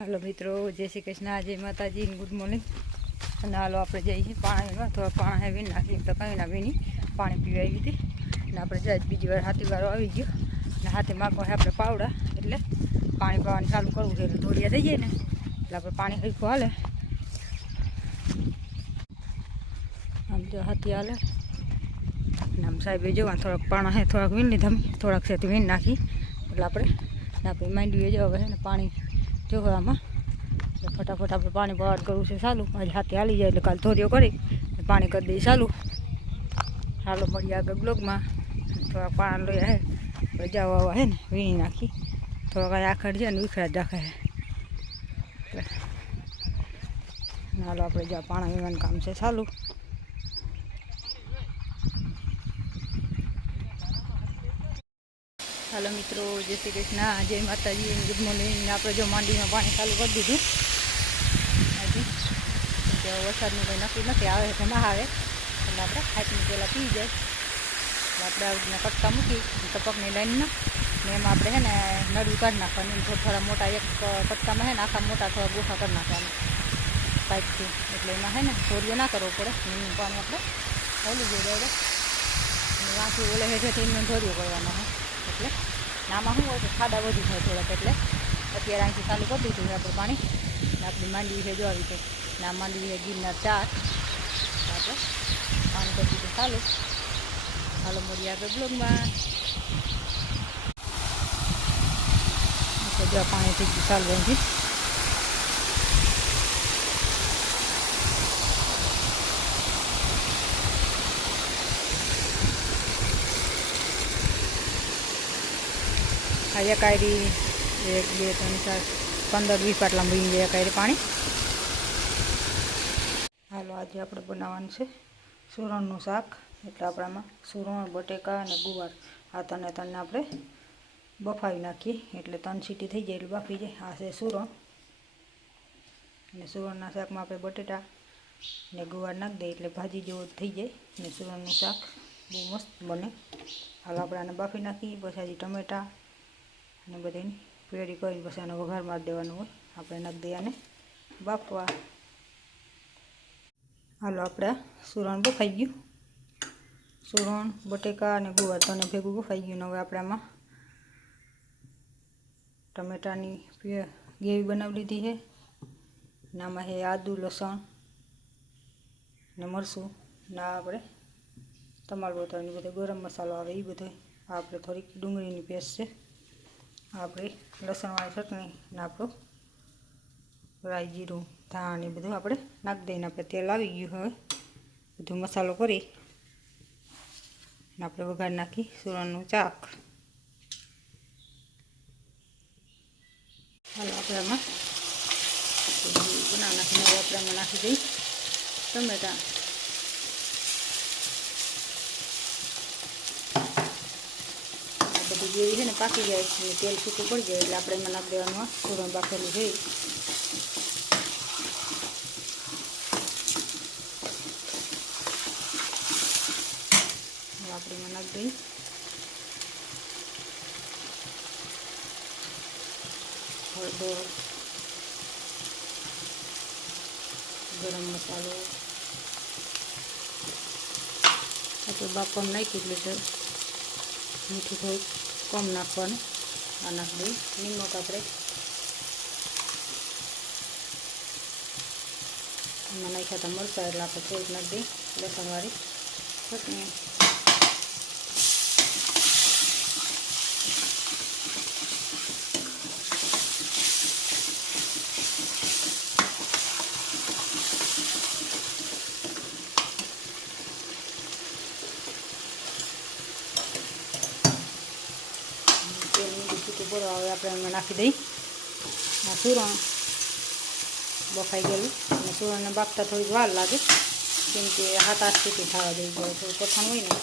Hello मित्रों, जय श्री कृष्ण, जय माता जी, गुड मॉर्निंग। અને હાલો આપણે જઈએ પાણીમાં, થોડા પાણી વીણ નાખી તો કંઈ ના વીણી પાણી પીવા આવી હતી ને આપણે જાય બીજી વાર હાથી વારો આવી ગયો ને હાથી માગવા આપણે પાવડા એટલે પાણી પાવાનું ચાલુ કરવું છે એટલે ધોળિયા થઈ જાય ને એટલે આપણે પાણી હરખું હાલે આમ તો હાથી હાલે ને આમ સાહેબે જોવા થોડાક પાણા હે થોડાક વીણ લીધા થોડાક છે વીણ નાખી એટલે આપણે માંડવીએ જવા હવે ને પાણી જોવામાં फटाफट आप पानी बहार करूँ से चालू आज हाथी हाली जाए काल थोड़ियों करी पानी कर दी चालू। हालो मरी आगे ब्लॉग में थोड़ा पानी लोया है जावा वावा है ने वीणी नाखी थोड़ा आखड़ जाए विखरा राखे है। हालो आप जा पाणी वीणવાનું काम से चालू। हेलो मित्रों, जय श्री कृष्ण, जय माता जी, गुड मॉर्निंग। आप जो मांडी में पानी चालू कर दीधुं वरसादનું કંઈ નક્કી નથી આવે કે ના આવે એટલે આપણે હાથની પહેલાં પી જાય એટલે આપણે કટકા મૂકી ટપકની લાઈનમાં ને એમાં આપણે છે ને નળું કાઢી નાખવાની થોડા મોટા એક કટકામાં છે ને આખા મોટા થોડા ગોખા કરી નાખવાના પાઇપથી એટલે એમાં છે ને ધોરીઓ ના કરવો પડે એનું પાણી આપણે ઓલું જઈ જાય અને વાંચું ઓલે હેઠેથી એમને ધોરીઓ કરવાનો હોય એટલે આમાં શું હોય કે ખાડા વધુ થાય થોડાક એટલે અત્યારે અહીંથી ચાલુ કરી દીધું છે આપણે પાણી આપણી માંડવી છે જો આવી છે ना मांडवी है गिरनार 4 આપણે પાણી કરી દીધું ચાલુ। હાલો મળીએ આગળ બ્લોગમાં। જો પાણી થઈ ગયું ચાલુ અહીંથી આ એકાયરી 1 2 3 4 15 20 પાટલા ભરી ગયા એકાયરી પાણી। હાલો આજે આપણે બનાવવાનું છે સુરણનું શાક એટલે આપણામાં સુરણ બટેકા અને ગુવાર આ ત્રણે આપણે બફાવી નાખીએ એટલે 3 સીટી થઈ જાય એટલે બાફી જાય। આ છે સુરણ અને સુરણના શાકમાં આપણે બટેટા ને ગુવાર નાખી દઈએ એટલે ભાજી જેવો થઈ જાય અને સુરણનું શાક બહુ મસ્ત બને। હાલ આપણે આને બાફી નાખીએ પછી હજી ટમેટા અને બધાની પ્યુરી કરી પછી આનો વઘાર મારી દેવાનો હોય આપણે નાખી દઈએ આને બાફવા। હાલો આપણે સુરણ બફાઈ ગયું સુરણ બટેકા અને ગુવાર તને ભેગું બફાઈ ગયું હવે આપણે આમાં ટમેટાની ગ્રેવી બનાવી લીધી છે અને આમાં છે આદુ લસણ ને મરચું ને આપણે તમારું બતાવવાનું બધો ગરમ મસાલો આવે એ બધો આપણે થોડીક ડુંગળીની પેસ્ટ છે આપણે લસણવાળી ચટણી ને આપણું રાઈ જીરું ધાણ એ બધું આપણે નાખી દઈને આપણે તેલ આવી ગયું હવે બધું મસાલો કરી ને આપણે વઘાર નાખી સુરણનું શાક। હાલો આપણે આમાં બનાવી નાખીને હવે આપણે આમાં નાખી દઈએ ટમેટા બધી ગ્રેવી છે ને પાકી જાય એટલે તેલ છૂટું પડી જાય એટલે આપણે એમાં નાખી દેવાનું સુરણ બાફેલું છે આપણે એમાં નાખી દઈએ હળદર ગરમ મસાલો આપણે બાફવાનું નાખ્યું એટલે મીઠું થોડુંક કમ નાખવાનું આ નાખી દઈએ નિમક આપણે એમાં નાખ્યા હતા મરચાં એટલે આપણે થોડીક નાખી દઈએ લસણવાળી ચટણી હવે આપણે એમાં નાખી દઈએ આ સુરણ બફાઈ ગયેલું અને સુરણને બાફતા થોડીક વાર લાગે કેમ કે 7-8 સીટી થવા દેવી પડે થોડું કઠણ હોય ને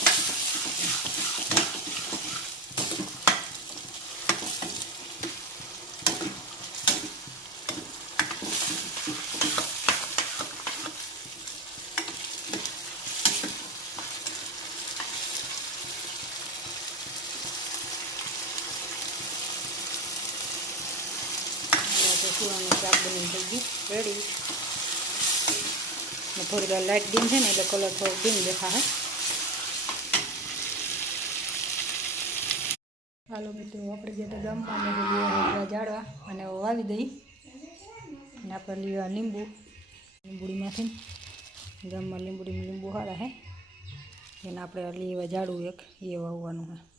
ચૂરણનું શાક બની થઈ ગયું રેડી. ને થોડીક લાઇટ ડીમ છે ને એટલે કલર થોડોક ડીમ દેખાશે. હાલો મિત્રો, આપણે જે ગામમાં ઝાડવા અને વાવી દઈ. અને આપણે લીવા લીંબુડીમાંથી ગામમાં લીંબુ સારા હે. એને આપણે લીવા ઝાડવું એક એ વાવવાનું છે.